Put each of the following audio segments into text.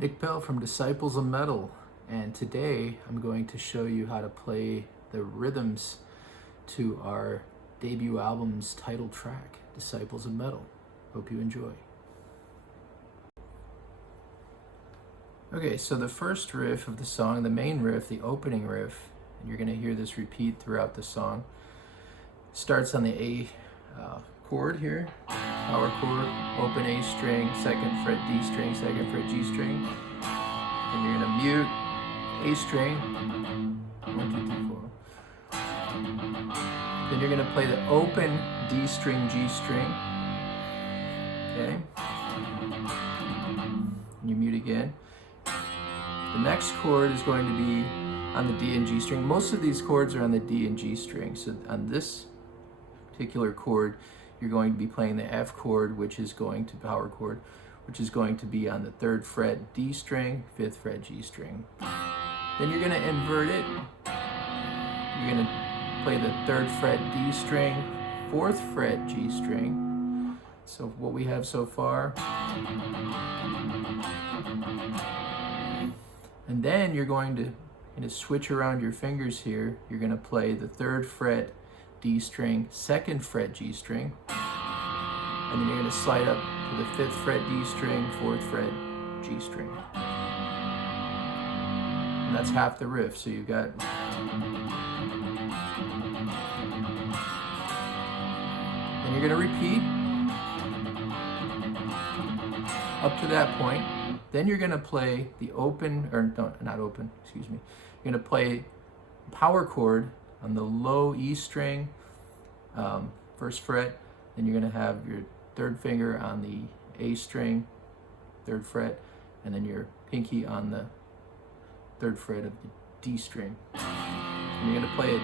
Nick Pell from Disciples of Metal, and today I'm going to show you how to play the rhythms to our debut album's title track, Disciples of Metal. Hope you enjoy. Okay, so the first riff of the song, the main riff, the opening riff, and you're going to hear this repeat throughout the song, starts on the A chord here, power chord, open A string, second fret D string, second fret G string, and you're gonna mute A string, 1, 2, 3, 4. Then you're gonna play the open D string, G string, okay? And you mute again. The next chord is going to be on the D and G string. Most of these chords are on the D and G string, so on this particular chord, you're going to be playing the F chord, which is going to power chord, which is going to be on the 3rd fret D string, 5th fret G string. Then you're going to invert it. You're going to play the 3rd fret D string, 4th fret G string. So what we have so far. And then you're going to switch around your fingers here. You're going to play the 3rd fret D string, 2nd fret G string, and then you're going to slide up to the 5th fret D string, 4th fret G string. And that's half the riff, so you've got... And you're going to repeat up to that point. Then you're going to play the open, or no, not open, excuse me. You're going to play power chord on the low E string, 1st fret, then you're going to have your 3rd finger on the A string, 3rd fret, and then your pinky on the 3rd fret of the D string. And you're going to play it,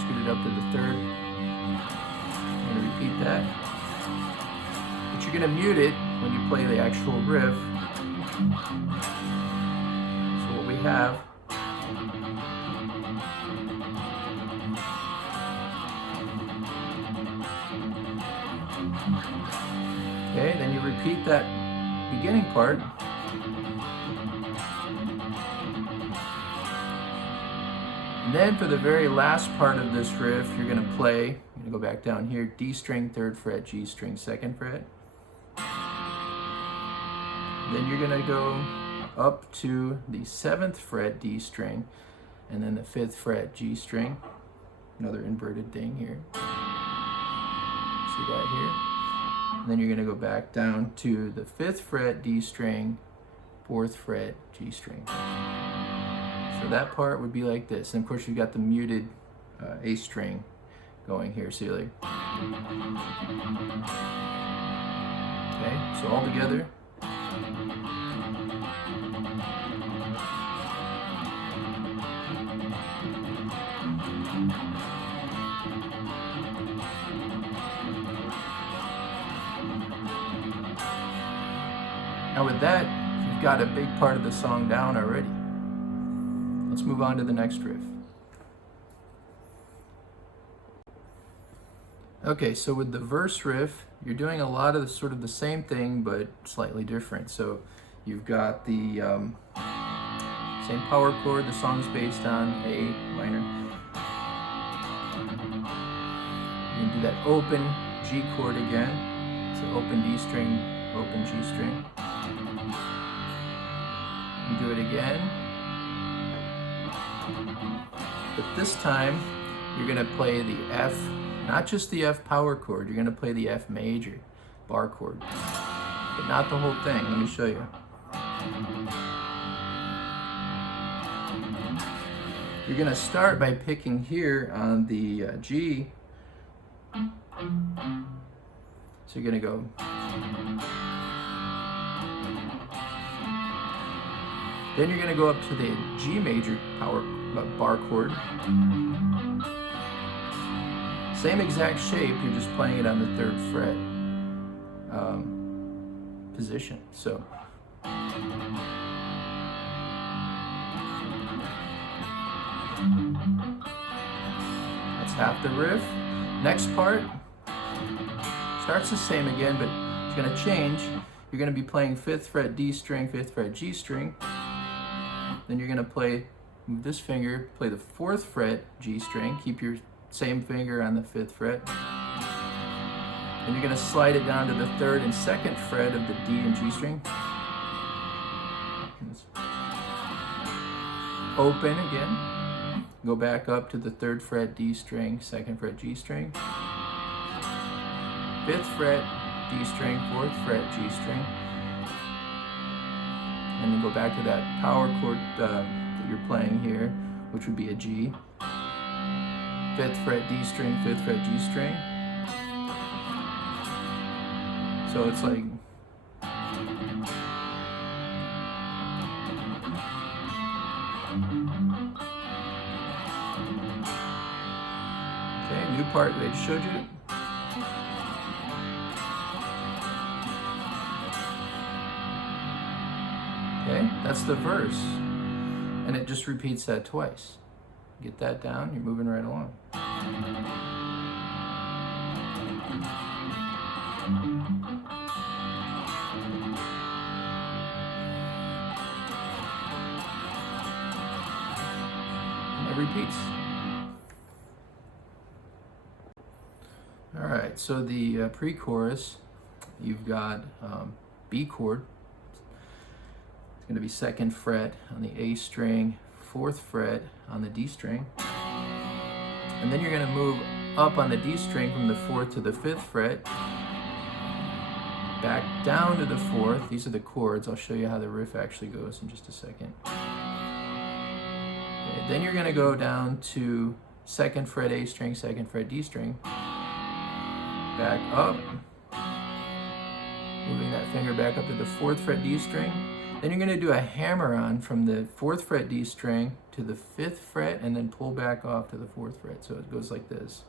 scoot it up to the 3rd. You're going to repeat that. But you're going to mute it when you play the actual riff. So what we have, okay, then you repeat that beginning part. And then for the very last part of this riff, you're going to play, you're going to go back down here, D string, 3rd fret, G string, 2nd fret. Then you're going to go up to the 7th fret D string, and then the 5th fret G string. Another inverted thing here. See that here? And then you're going to go back down to the 5th fret D string, 4th fret G string. So that part would be like this. And of course you've got the muted A string going here. So you're like... Okay, so all together. Now with that, you've got a big part of the song down already. Let's move on to the next riff. Okay, so with the verse riff, you're doing a lot of sort of the same thing, but slightly different. So you've got the same power chord, the song's based on A minor. You can do that open G chord again. So open D string, open G string. You do it again. But this time, you're going to play the F, not just the F power chord, you're going to play the F major bar chord. But not the whole thing. Let me show you. You're going to start by picking here on the G. So you're going to go... Then you're going to go up to the G major power bar chord. Same exact shape, you're just playing it on the 3rd fret position. So that's half the riff. Next part starts the same again, but it's going to change. you're going to be playing 5th fret D string, 5th fret G string. Then you're going to play, move this finger, play the 4th fret G string, keep your same finger on the 5th fret. Then you're going to slide it down to the 3rd and 2nd fret of the D and G string. Open again. Go back up to the 3rd fret D string, 2nd fret G string. 5th fret D string, 4th fret G string. And then go back to that power chord that you're playing here, which would be a G. 5th fret D string, 5th fret G string. So it's like okay, new part that I just showed you. Okay, that's the verse. And it just repeats that twice. Get that down, you're moving right along. And it repeats. All right, so the pre-chorus, you've got B chord. It's going to be 2nd fret on the A string, 4th fret on the D string. And then you're going to move up on the D string from the 4th to the 5th fret, back down to the 4th. These are the chords. I'll show you how the riff actually goes in just a second. Okay, then you're going to go down to 2nd fret A string, 2nd fret D string, back up, moving that finger back up to the 4th fret D string. Then you're going to do a hammer-on from the 4th fret D string to the 5th fret and then pull back off to the 4th fret. So it goes like this.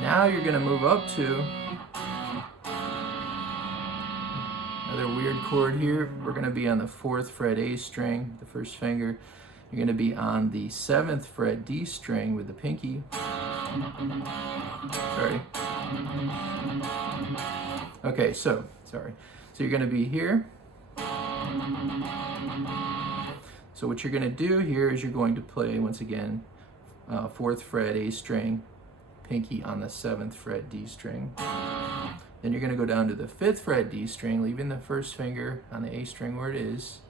Now you're going to move up to another weird chord here. We're going to be on the 4th fret A string, the first finger. You're going to be on the 7th fret D string with the pinky. Sorry. Okay, so you're going to be here. So what you're going to do here is you're going to play, once again, 4th fret A string, pinky on the 7th fret D string. Then you're going to go down to the 5th fret D string, leaving the first finger on the A string where it is.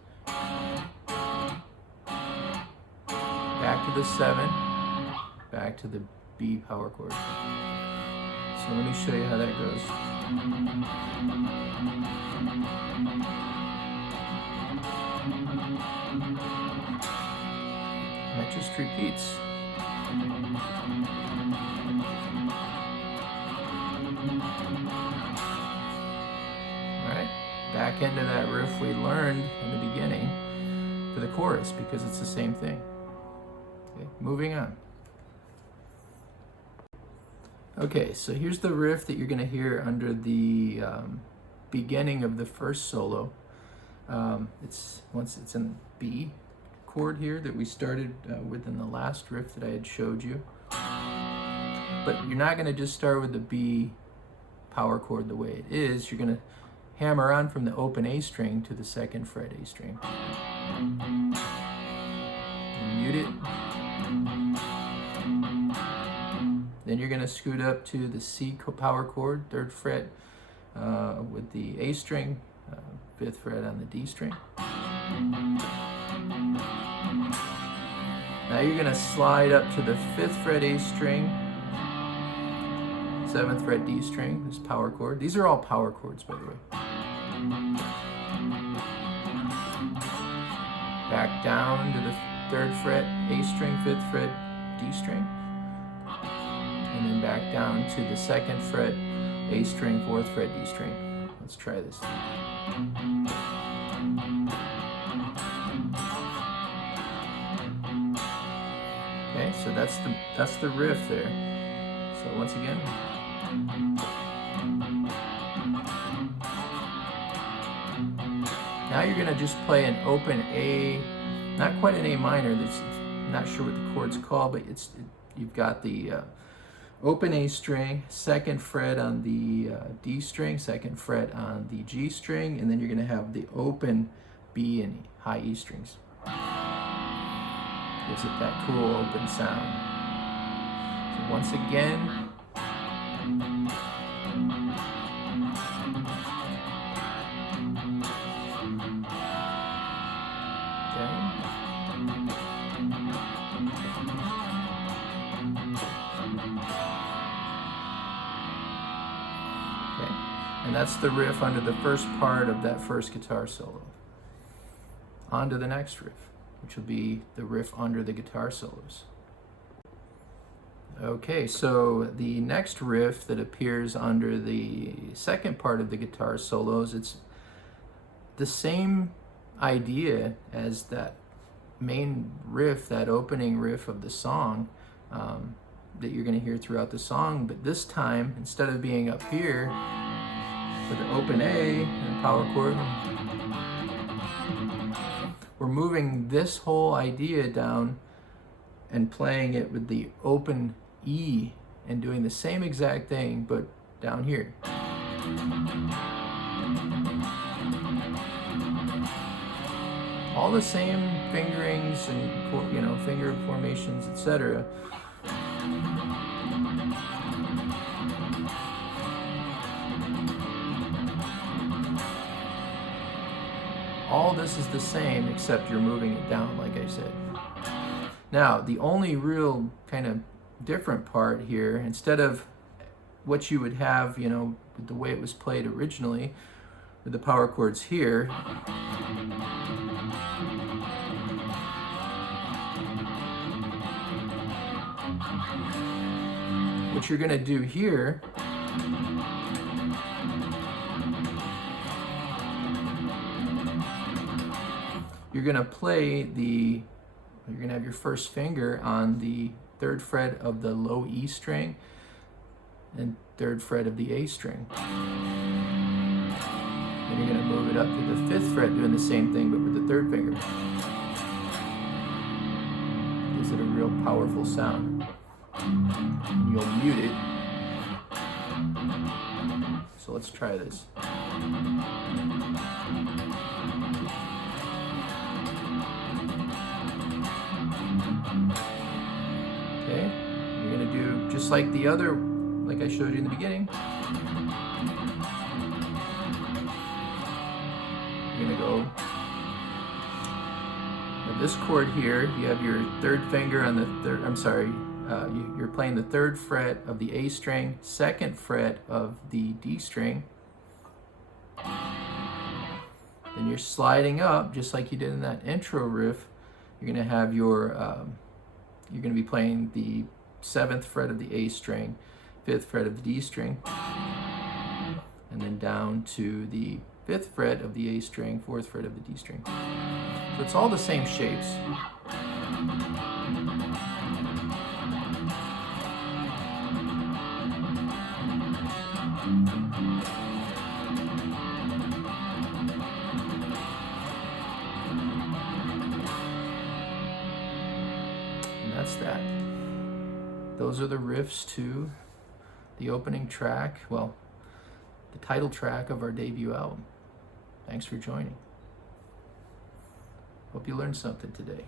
Back to the 7, back to the B power chord. So let me show you how that goes. And it just repeats. Alright, back into that riff we learned in the beginning for the chorus because it's the same thing. Okay, moving on. Okay, so here's the riff that you're going to hear under the beginning of the first solo. It's in B chord here that we started with in the last riff that I had showed you. But you're not going to just start with the B power chord the way it is. You're going to hammer on from the open A string to the 2nd fret A string. Mute it. Then you're going to scoot up to the C power chord, 3rd fret with the A string, 5th fret on the D string. Now you're going to slide up to the 5th fret A string, 7th fret D string, this power chord. These are all power chords, by the way. Back down to the 3rd fret A string, 5th fret D string. And then back down to the 2nd fret A string, 4th fret D string. Let's try this. Okay, so that's the riff there. So once again. Now you're going to just play an open A not quite an A minor. Not sure what the chord's called, but you've got the open A string, second fret on the D string, second fret on the G string, and then you're going to have the open B and high E strings. Gives it that cool open sound. So once again, and that's the riff under the first part of that first guitar solo. On to the next riff, which will be the riff under the guitar solos. Okay, so the next riff that appears under the second part of the guitar solos, it's the same idea as that main riff, that opening riff of the song that you're going to hear throughout the song, but this time, instead of being up here with the open A and power chord, we're moving this whole idea down and playing it with the open E and doing the same exact thing, but down here. All the same fingerings and finger formations, etc. All this is the same, except you're moving it down, like I said. Now, the only real kind of different part here, instead of what you would have, with the way it was played originally, with the power chords here, what you're going to do here you're going to you're going to have your first finger on the third fret of the low E string and third fret of the A string. Then you're going to move it up to the fifth fret, doing the same thing but with the third finger. Gives it a real powerful sound. And you'll mute it. So let's try this. Okay, you're going to do just like the other, like I showed you in the beginning. You're going to go with this chord here. You have your third finger on the you're playing the third fret of the A string, second fret of the D string. Then you're sliding up, just like you did in that intro riff. You're going to have your you're going to be playing the 7th fret of the A string, 5th fret of the D string, and then down to the 5th fret of the A string, 4th fret of the D string. So it's all the same shapes. That's that. Those are the riffs to the opening track, well, the title track of our debut album. Thanks for joining. Hope you learned something today.